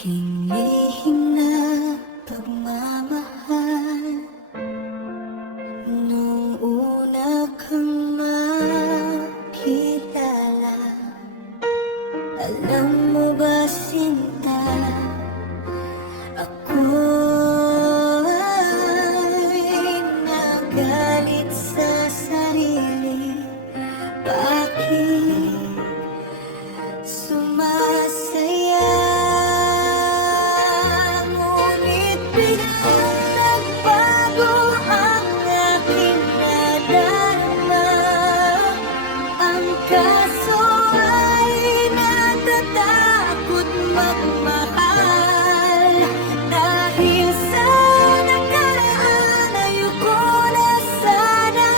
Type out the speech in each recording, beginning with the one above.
aking lihim na pagmamahal. Nung una kang makilala, alam mo ba sinta, ako ay nagalit sa sarili. Bakit sumasaya? Ngunit biglang nagbago ang aking nadarama. Ang kaso ay natatakot magmahal. Dahil sa nakaraan, ayoko na sana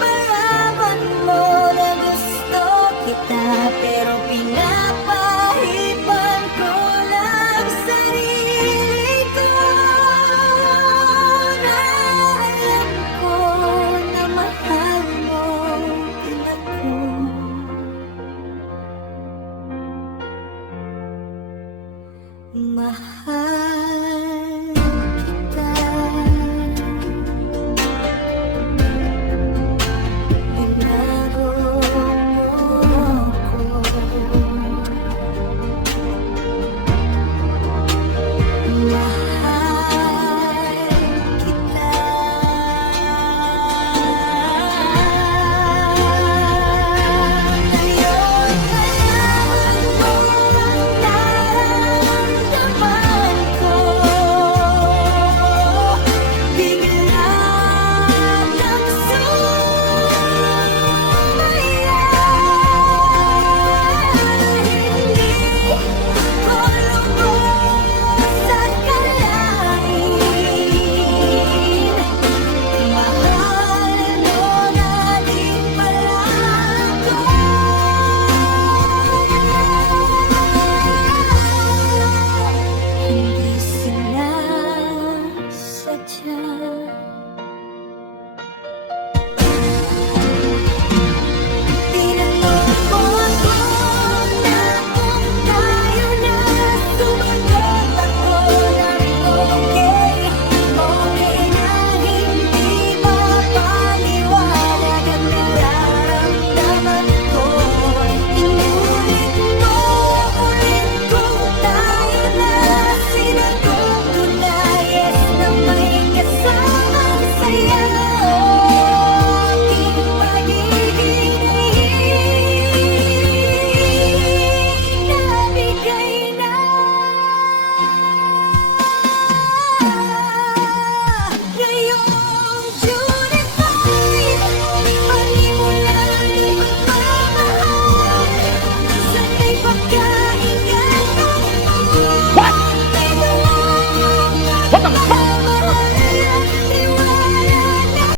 malaman mo na gusto kita. Pero pinapahipan ko lang sarili ko na alam ko na mahal mo din ako. Mahal